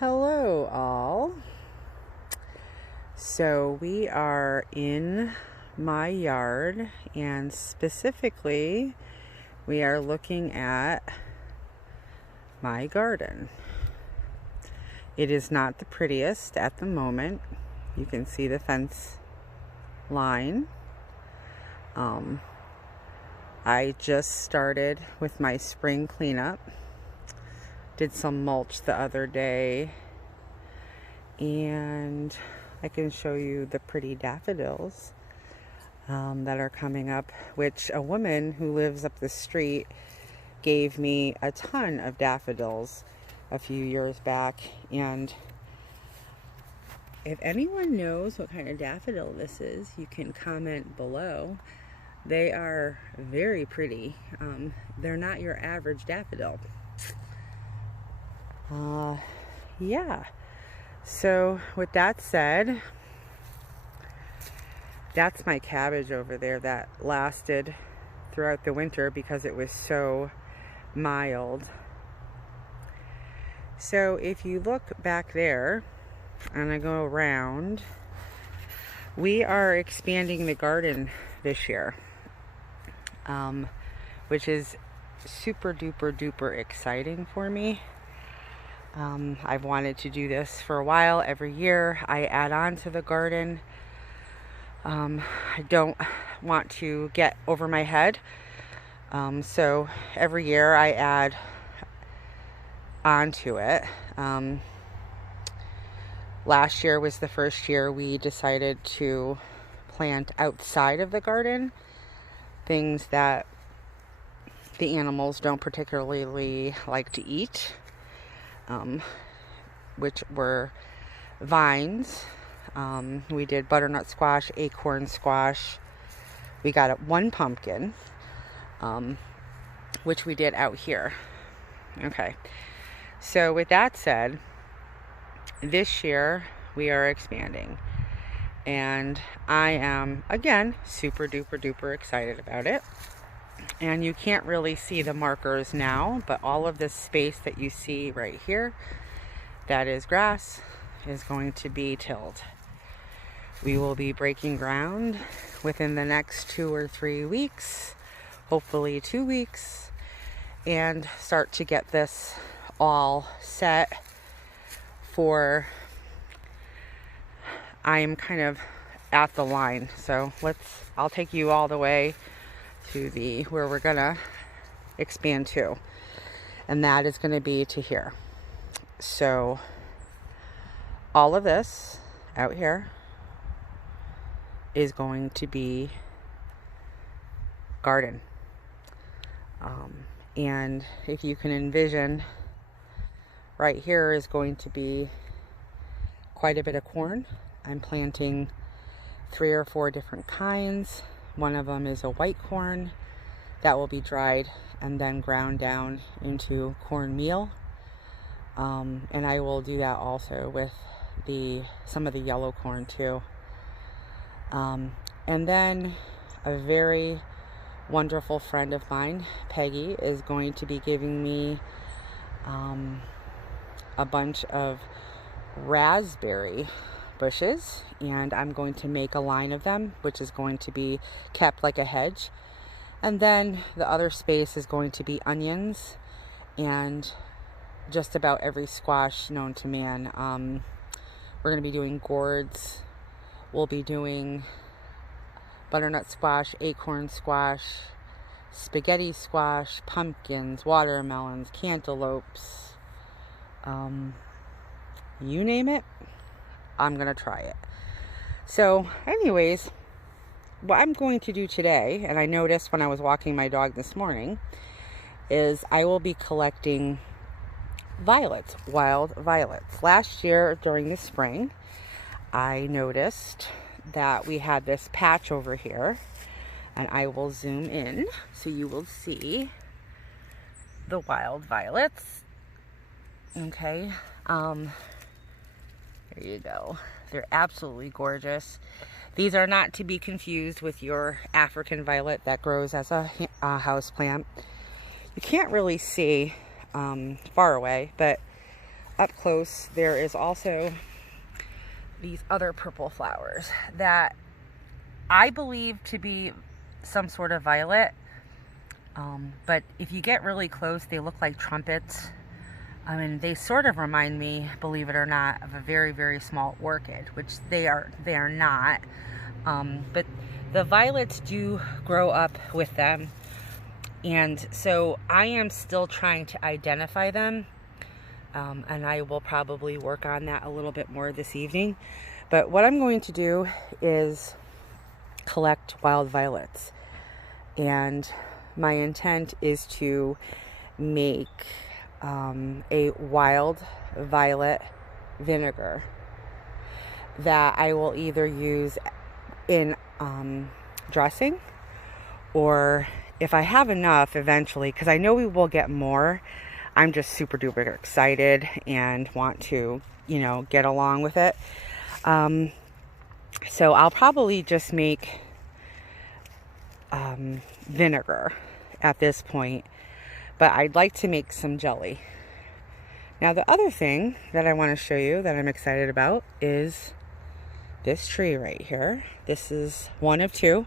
Hello, all. So, we are in my yard, and specifically, we are looking at my garden. It is not the prettiest at the moment. You can see the fence line. I just started with my spring cleanup. Did some mulch the other day, and I can show you the pretty daffodils that are coming up, which a woman who lives up the street gave me a ton of daffodils a few years back. And if anyone knows what kind of daffodil this is, you can comment below. They are very pretty. They're not your average daffodil. Yeah. So with that said, that's my cabbage over there that lasted throughout the winter because it was so mild. So if you look back there and I go around, we are expanding the garden this year, which is super duper duper exciting for me. I've wanted to do this for a while. Every year I add on to the garden. I don't want to get over my head. So every year I add onto it. Last year was the first year we decided to plant outside of the garden things that the animals don't particularly like to eat, which were vines. We did butternut squash, acorn squash. We got one pumpkin, which we did out here. Okay. So with that said, this year we are expanding, and I am again super duper duper excited about it. And you can't really see the markers now, but all of this space that you see right here, that is grass, is going to be tilled. We will be breaking ground within the next 2 or 3 weeks, hopefully 2 weeks, and start to get this all set for, I am kind of at the line. So I'll take you all the way to where we're gonna expand to, and that is gonna be to here. So all of this out here is going to be garden. And if you can envision, right here is going to be quite a bit of corn. I'm planting 3 or 4 different kinds. One of them is a white corn that will be dried and then ground down into cornmeal. And I will do that also with some of the yellow corn too. And then a very wonderful friend of mine, Peggy, is going to be giving me a bunch of raspberry bushes, and I'm going to make a line of them, which is going to be kept like a hedge. And then the other space is going to be onions and just about every squash known to man. We're going to be doing gourds. We'll be doing butternut squash, acorn squash, spaghetti squash, pumpkins, watermelons, cantaloupes, you name it, I'm going to try it. So anyways, what I'm going to do today, and I noticed when I was walking my dog this morning, is I will be collecting violets, wild violets. Last year during the spring, I noticed that we had this patch over here, and I will zoom in so you will see the wild violets. Okay, there you go. They're absolutely gorgeous. These are not to be confused with your African violet that grows as a house plant. You can't really see far away, but up close, there is also these other purple flowers that I believe to be some sort of violet. But if you get really close, they look like trumpets. I mean, they sort of remind me, believe it or not, of a very, very small orchid, which they are not. But the violets do grow up with them. And so I am still trying to identify them. And I will probably work on that a little bit more this evening. But what I'm going to do is collect wild violets. And my intent is to make a wild violet vinegar that I will either use in dressing, or if I have enough eventually, because I know we will get more. I'm just super duper excited and want to, get along with it. So I'll probably just make vinegar at this point, but I'd like to make some jelly. Now, the other thing that I want to show you that I'm excited about is this tree right here. This is one of two,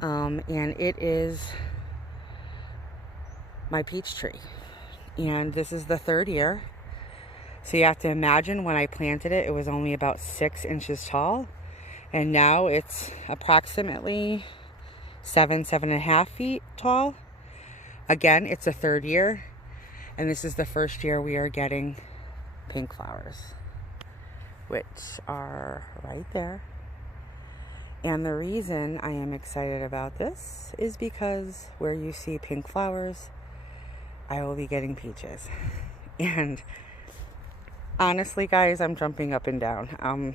and it is my peach tree, and this is the 3rd year. So you have to imagine, when I planted it, it was only about 6 inches tall, and now it's approximately 7.5 feet tall. Again, it's a 3rd year, and this is the 1st year we are getting pink flowers, which are right there. And the reason I am excited about this is because where you see pink flowers, I will be getting peaches. And honestly, guys, I'm jumping up and down.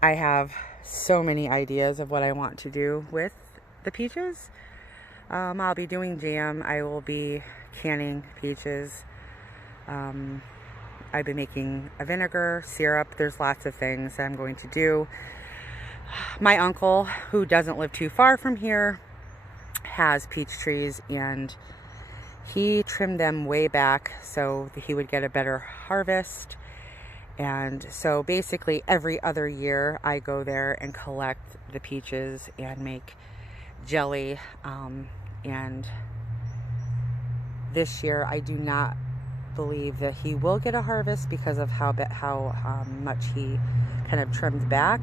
I have so many ideas of what I want to do with the peaches. I'll be doing jam. I will be canning peaches. I've been making a vinegar, syrup. There's lots of things that I'm going to do. My uncle, who doesn't live too far from here, has peach trees, and he trimmed them way back so that he would get a better harvest. And so basically every other year I go there and collect the peaches and make jelly. And this year I do not believe that he will get a harvest because of how much he kind of trimmed back.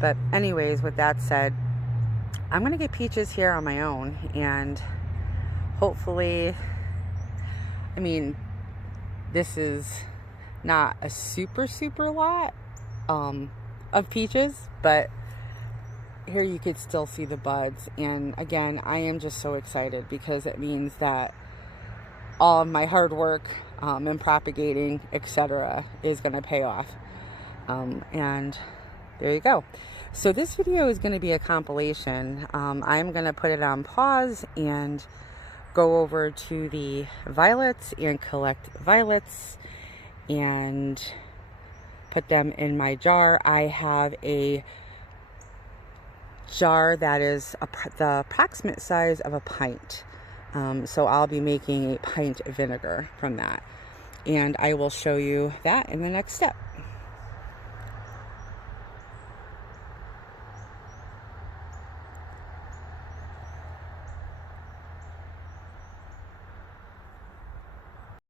But anyways, with that said, I'm going to get peaches here on my own, and hopefully, I mean, this is not a super lot of peaches, but here you could still see the buds. And again, I am just so excited because it means that all of my hard work in propagating, etc., is going to pay off. And there you go. So this video is going to be a compilation. I'm going to put it on pause and go over to the violets and collect violets and put them in my jar. I have a jar that is the approximate size of a pint. So I'll be making a pint of vinegar from that. And I will show you that in the next step.